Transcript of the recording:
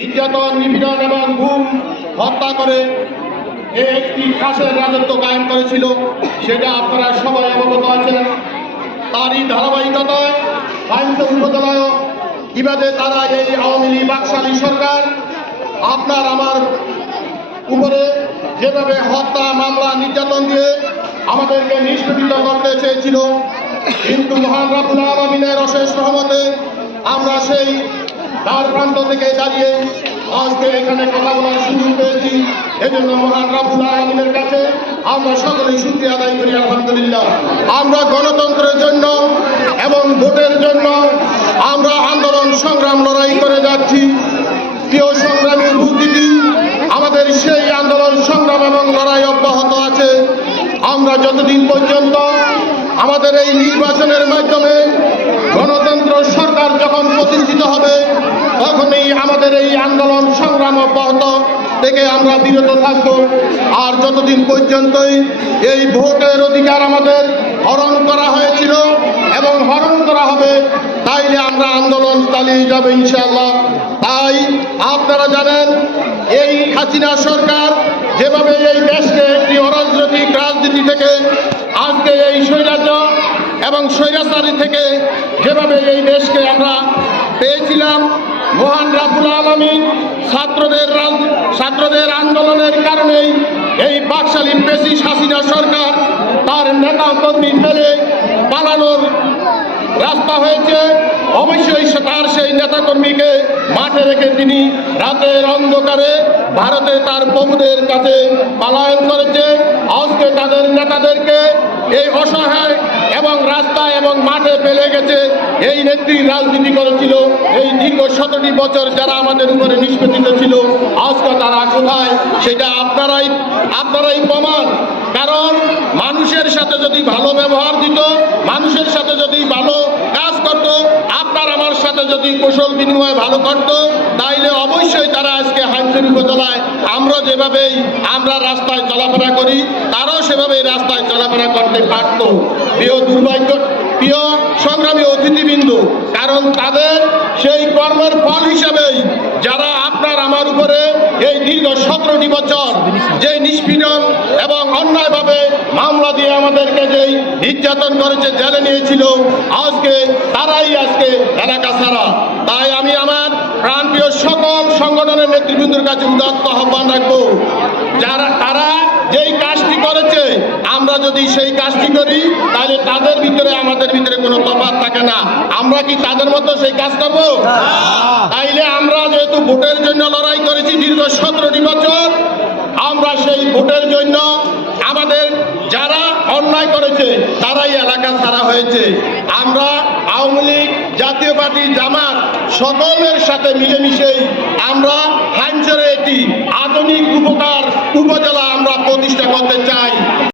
নির্যাতন, নিপীড়ন এবং গুম হত্যা করে একটি খাসের রাজত্ব কায়েম করেছিল, সেটা আপনারা সবাই অবগত আছেন। তারই ধারাবাহিকতায় বাইনপুর উপজেলায় কিভাবে তারা এই আওয়ামী লীগ বাকশালী সরকার আপনার আমার উপরে যেভাবে হত্যা মামলা নির্যাতন দিয়ে আমাদেরকে নিষ্পেষিত করতে চেয়েছিল, কিন্তু মহান রাব্বুল আলামিনের অশেষ রহমতে আমরা সেই দ্বার প্রান্ত থেকে দাঁড়িয়ে আজকে এখানে কথা বলার সুযোগ পেয়েছি। এজন্য মহান রাব্বুল আলামিনের কাছে আমরা সকলেই শুকরিয়া আদায় করি, আলহামদুলিল্লাহ। আমরা গণতন্ত্রের জন্য এবং ভোটের জন্য আমরা আন্দোলন সংগ্রাম লড়াই করে যাচ্ছি। প্রিয় সংগ্রামী উপস্থিতি, আমাদের সেই আন্দোলন সংগ্রাম এবং লড়াই অব্যাহত আছে। আমরা যতদিন পর্যন্ত আমাদের এই নির্বাচনের মাধ্যমে গণতন্ত্র সরকার যখন প্রতিষ্ঠিত হবে, তখনই আমাদের এই আন্দোলন সংগ্রাম অব্যাহত থেকে আমরা বিরত থাকব। আর যতদিন পর্যন্তই এই ভোটের অধিকার আমাদের হরণ করা হয়েছিল এবং হরণ করা হবে, তাইলে আমরা আন্দোলন চালিয়ে যাব ইনশাআল্লাহ। তাই আপনারা জানেন, এই হাসিনা সরকার যেভাবে এই দেশকে একটি অরাজনৈতিক রাজনীতি থেকে আজকে এই স্বৈরাচার এবং স্বৈরাচারী থেকে যেভাবে এই দেশকে আমরা পেয়েছিলাম, মহান রাব্বুল আলামিন ছাত্রদের আন্দোলনের কারণেই এই বাকশালী ফ্যাসিস্ট হাসিনা সরকার তার নেতা কর্মী ফেলে পালানোর রাস্তা হয়েছে। অবশ্যই তার সেই নেতাকর্মীকে মাঠে রেখে তিনি রাতের অন্ধকারে ভারতে তার প্রভুদের কাছে পলায়ন করেছে। আজকে তাদের নেতাদেরকে এই অসহায় এবং রাস্তায় এবং মাঠে ফেলে গেছে। এই নেত্রী রাজনীতি করেছিল এই দীর্ঘ 17টি বছর, যারা আমাদের উপরে নিষ্পেষিত ছিল, আজকে তারা কোথায় সেটা আপনারাই প্রমাণ। কারণ মানুষের সাথে যদি ভালো ব্যবহার দিত, মানুষের সাথে যদি ভালো কাজ করত, আপনার আমার সাথে যদি কৌশল বিনিময় ভালো করত, তাইলে অবশ্যই তারা আজকে হাইমচুর উপজেলায় আমরা রাস্তায় চলাফেরা করি, তারাও সেভাবেই রাস্তায় চলাফেরা করতে পারত। প্রিয় সংগ্রামী অতিথিবৃন্দ, কারণ তাদের সেই কর্মের ফল হিসাবেই যারা আপনার আমার উপরে এই দীর্ঘ 17টি বছর যে নিষ্পীড়ন এবং অন্যায়ভাবে মামলা দিয়ে আমাদেরকে যেই নির্যাতন করেছে, জেলে নিয়েছিল, তারাই আজকে এলাকা ছাড়া। তাই আমি আমার প্রাণপ্রিয় সকল সংগঠনের নেতৃবৃন্দের কাছে উদাত্ত আহ্বান রাখবো, তারা যেই কাজটি করেছে, আমরা যদি সেই কাজটি করি, তাহলে তাদের ভিতরে আমাদের ভিতরে কোনো তফাৎ থাকে না। আমরা কি তাদের মতো সেই কাজ করব? তাইলে আমরা যেহেতু ভোটের জন্য লড়াই করেছি দীর্ঘ 17টি বছর, আমরা সেই ভোটের জন্য আমাদের যারা অন্যায় করেছে তারাই এলাকা ছাড়া হয়েছে। আমরা আওয়ামী লীগ, জাতীয় পার্টি, জামাত সকলের সাথে মিলেমিশেই আমরা হাইমচরে একটি আধুনিক উপজেলা আমরা প্রতিষ্ঠা করতে চাই।